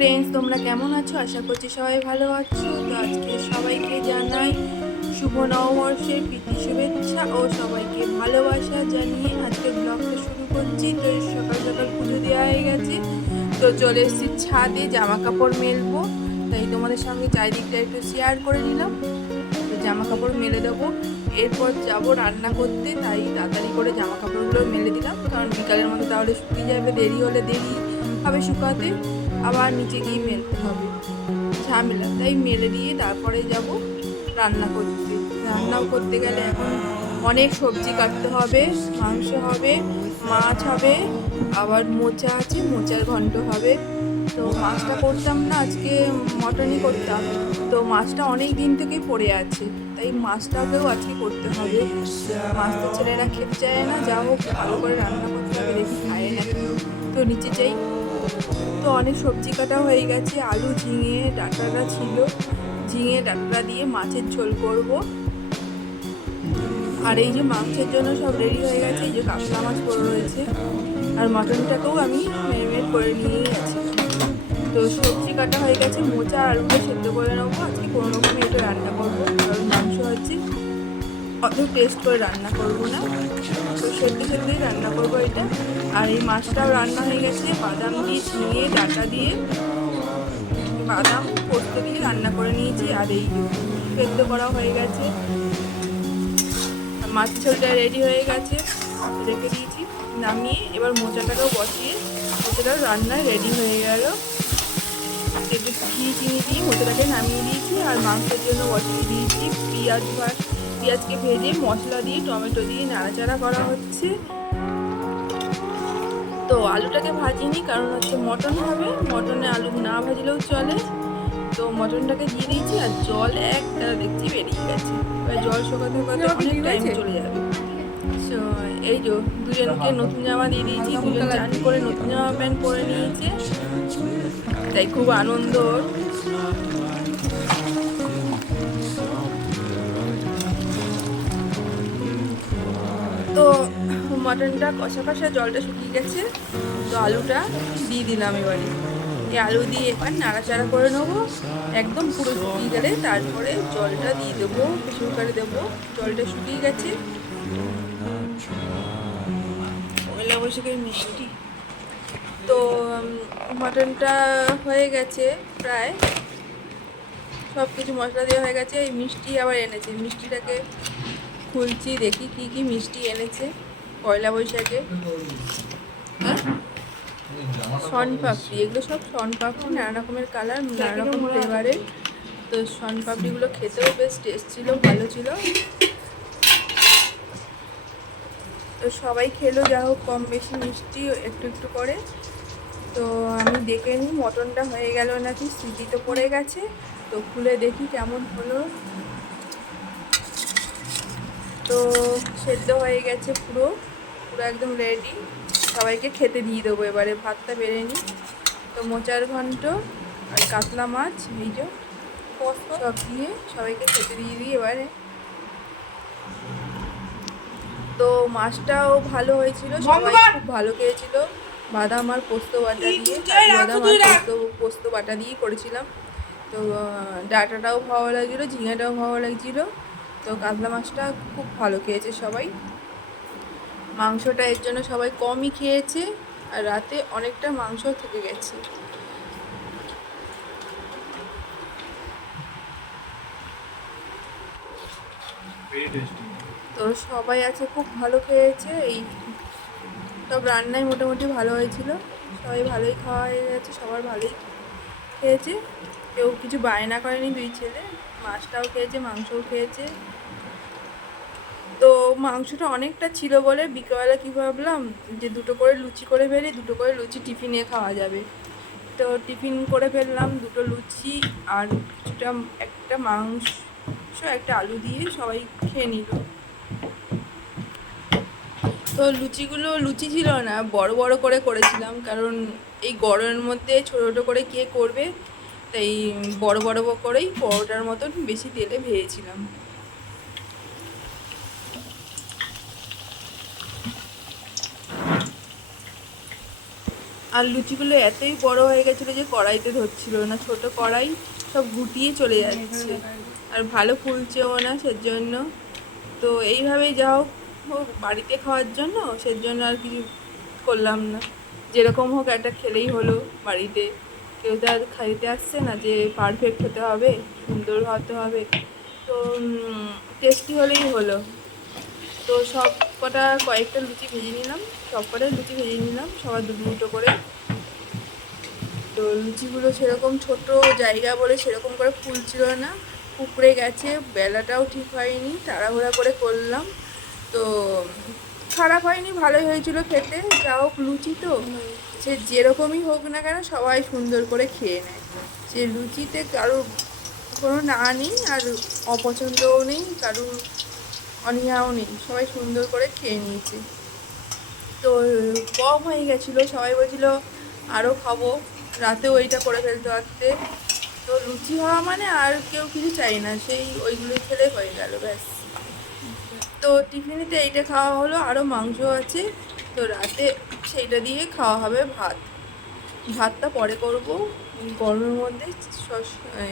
Friends, তোমরা কেমন আছো? আশা করছি সবাই ভালো আছো। তো আজকে সবাইকে জানাই শুভ নববর্ষের প্রীতি শুভেচ্ছা ও সবাইকে ভালোবাসা জানিয়ে আজকে ব্লগটা শুরু করছি। তো সকাল সকাল পুজো দেওয়া হয়ে গেছে, তো চলে এসেছি ছাদে জামা কাপড় মেলবো। তাই তোমাদের সঙ্গে চারিদিকটা একটু শেয়ার করে নিলাম। তো জামা কাপড় মেলে দেবো, এরপর যাব রান্না করতে। তাই তাড়াতাড়ি করে জামা কাপড়গুলো মেলে দিলাম, কারণ বিকালের মধ্যে তাহলে শুকিয়ে যাবে, দেরি হলে দেরি হবে শুকাতে, আবার নিচে গিয়ে মেলতে হবে, ঝামেলা। তাই মেলে দিয়ে তারপরে যাব রান্না করতে। রান্নাও করতে গেলে এখন অনেক সবজি কাটতে হবে, মাংস হবে, মাছ হবে, আবার মোচা আছে, মোচার ঘন্ট হবে। তো মাছটা করতাম না, আজকে মটনই করতাম। তো মাছটা অনেক দিন থেকেই পড়ে আছে, তাই মাছটাকেও আজকে করতে হবে। মাছ তো ছেলেরা খেতে চায় না, যা হোক ভালো করে রান্না করতে হবে, দেখি খায় নাকি। তো নিচে যাই। তো অনেক সবজি কাটা হয়ে গেছে, আলু, ঝিঙে, ডাঁটাটা ছিল, ঝিঙে ডাঁটা দিয়ে মাছের ঝোল করব। আর এই যে মাংসের জন্য সব রেডি হয়ে গেছে, এই যে কাতলা মাছ পড়ে রয়েছে, আর মটনটাকেও আমি ম্যারিনেট করে নিয়েই আছি। তো সবজি কাটা হয়ে গেছে, মোচা আর আলুটা সেদ্ধ করে নেবো। আজকে কোনো রকমে এটা রান্না করবো, কারণ মাংস হচ্ছে অত টেস্ট করে রান্না করব না, তো সেদ্ধ সেদ্ধই রান্না করবো এটা। আর এই মাছটাও রান্না হয়ে গেছে, বাদাম দিয়ে, ঝিঙে ডাঁটা দিয়ে, বাদাম পোস্ত দিয়ে রান্না করে নিয়েছি। আর এই সেদ্ধ করা হয়ে গেছে, মাছ ঝোলটা রেডি হয়ে গেছে, রেখে দিয়েছি। নামিয়ে এবার মোচাটাকেও বসিয়ে, মোচাটাও রান্নায় রেডি হয়ে গেল। একটু ঘি চিনি দিয়ে মোচাটাকে নামিয়ে দিয়েছি, আর মাংসের জন্য বসিয়ে দিয়েছি। পেঁয়াজকে ভেজে মশলা দিয়ে টমেটো দিয়ে নাড়াচাড়া করা হচ্ছে। তো আলুটাকে ভাজিনি, কারণ হচ্ছে মটন হবে, মটনে আলু না ভাজলেও চলে। তো মটনটাকে দিয়ে দিয়েছি, আর জল একটা দেখছি বেরিয়ে গেছে। এবার জল শোকাতে শোকাতে অনেক টাইম চলে যাবে। তো এই যে দুজনকে নতুন জামা দিয়ে দিয়েছি, দুজন চান করে নতুন জামা প্যান্ট পরে নিয়েছে, তাই খুব আনন্দ ওর। তো মটনটা কষা কষা, জলটা শুকিয়ে গেছে, তো আলুটা দিয়ে দিলাম এবারে। এই আলু দিয়ে এবার নাড়াচাড়া করে নেবো, একদম পুরো শুকিয়ে গেলে তারপরে জলটা দিয়ে দেবো, প্রেসার কুকারে দেবো। জলটা শুকিয়ে গেছে। পয়লা বৈশাখের মিষ্টি। তো মাটনটা হয়ে গেছে প্রায়, সব কিছু মশলা দেওয়া হয়ে গেছে। এই মিষ্টি আবার এনেছে, মিষ্টিটাকে খুলছি, দেখি কি কি মিষ্টি এনেছে পয়লা বৈশাখে। হ্যাঁ, শনপাপড়ি, এগুলো সব শনপাপড়ি, নানা রকমের কালার, নানা রকম ফ্লেভারের। তো শনপাপড়িগুলো খেতেও বেশ টেস্ট ছিল, ভালো ছিল। তো সবাই খেলো, যা হোক কম বেশি মিষ্টি একটু একটু করে। তো আমি দেখে নিই মটনটা হয়ে গেল নাকি, সিটি তো পড়ে গেছে। তো খুলে দেখি কেমন হলো। তো সেদ্ধ হয়ে গেছে পুরো, পুরো একদম রেডি। সবাইকে খেতে দিয়ে দেবো এবারে, ভাতটা বেড়ে নিই। তো মোচার ঘন্ট আর কাতলা মাছ, এই যে সব দিয়ে সবাইকে খেতে দিয়ে দিই এবারে। তো মাছটাও ভালো হয়েছিল, সবাই খুব ভালো খেয়েছিল। বাদাম আর পোস্ত বাটা দিয়ে, বাদাম আর পোস্ত বাটা দিয়ে করেছিলাম। তো ডাঁটাটাও ভালো লাগছিলো, ঝিঙেটাও ভালো লাগছিলো। তো কাতলা মাছটা খুব ভালো খেয়েছে সবাই। মাংসটা এর জন্য সবাই কমই খেয়েছে, আর রাতে অনেকটা মাংস থেকে গেছে। তো সবাই আছে খুব ভালো খেয়েছে। এই সব রান্নাই মোটামুটি ভালো হয়েছিল, সবাই ভালোই খাওয়া হয়ে গেছে, সবার ভালোই খেয়েছে, কেউ কিছু বায়না করেনি। দুই ছেলে মাছটাও খেয়েছে, মাংসও খেয়েছে। তো মাংসটা অনেকটা ছিল বলে বিকেলবেলা কী ভাবলাম যে দুটো করে লুচি করে ফেলি, দুটো করে লুচি টিফিনে খাওয়া যাবে। তো টিফিন করে ফেললাম দুটো লুচি, আর কিছুটা একটা মাংস, একটা আলু দিয়ে সবাই খেয়ে নিল। তো লুচিগুলো লুচি ছিল না, বড় বড় করে করেছিলাম, কারণ এই গরমের মধ্যে ছোটো ছোটো করে কে করবে, তাই বড় বড় করেই পরোটার মতন বেশি তেলে ভেজেছিলাম। আর লুচিগুলো এতই বড় হয়ে গেছিলো যে কড়াইতে ধরছিল না, ছোট কড়াই সব গুটিয়ে চলে যাচ্ছে আর ভালো ফুলছেও না সেজন্য। তো এইভাবেই যা হোক হোক বাড়িতে খাওয়ার জন্য সেজন্য আর কিছু করলাম না, যেরকম হোক একটা খেলেই হলো। বাড়িতে কেউ তো আর খাইতে আসছে না যে পারফেক্ট হতে হবে, সুন্দর হতে হবে, তো টেস্টি হলেই হলো। তো সব কটা কয়েকটা লুচি ভেজে নিলাম, সব কটাই লুচি ভেজে নিলাম সবার দু দুটো করে। তো লুচিগুলো সেরকম ছোট জায়গা বলে সেরকম করে ফুলছিল না, কুকড়ে গেছে, বেলাটাও ঠিক হয়নি, তাড়াহুড়া করে করলাম। তো খারাপ হয়নি, ভালোই হয়েছিল খেতে। যা হোক লুচি তো সে যেরকমই হোক না কেন সবাই সুন্দর করে খেয়ে নেয়, সে লুচিতে কারোর কোনো না নেই আর অপছন্দও নেই, কারোর অনীহাও নেই, সবাই সুন্দর করে খেয়ে নিয়েছে। তো কম হয়ে গেছিলো, সবাই বলছিল আরও খাবো, রাতেও ওইটা করে ফেলতে পারতে। তো লুচি হওয়া মানে আর কেউ কিছু চাই না, সেই ওইগুলো খেলে হয়ে গেল ব্যাস। তো টিফিনেতে এইটা খাওয়া হলো, আরও মাংস আছে, তো রাতে সেইটা দিয়ে খাওয়া হবে ভাত। ভাতটা পরে করব গরমের মধ্যে,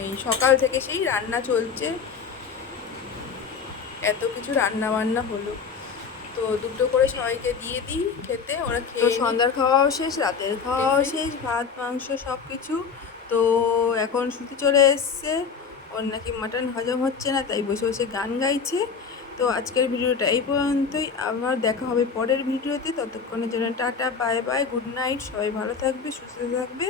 এই সকাল থেকে সেই রান্না চলছে, এত কিছু রান্না বান্না হলো। তো দুটো করে সবাইকে দিয়ে দিই খেতে, ওরা খেয়ে সন্ধ্যার খাওয়াও শেষ, রাতের খাওয়াও শেষ, ভাত মাংস সব কিছু। তো এখন শুতে চলে এসছে, ওর নাকি মাটন হজম হচ্ছে না, তাই বসে বসে গান গাইছে। তো আজকের ভিডিওটা এই পর্যন্তই, আবার দেখা হবে পরের ভিডিওতে। ততক্ষণের জন্য tata, bye bye, good night, সবাই ভালো থাকবে, সুস্থ থাকবে।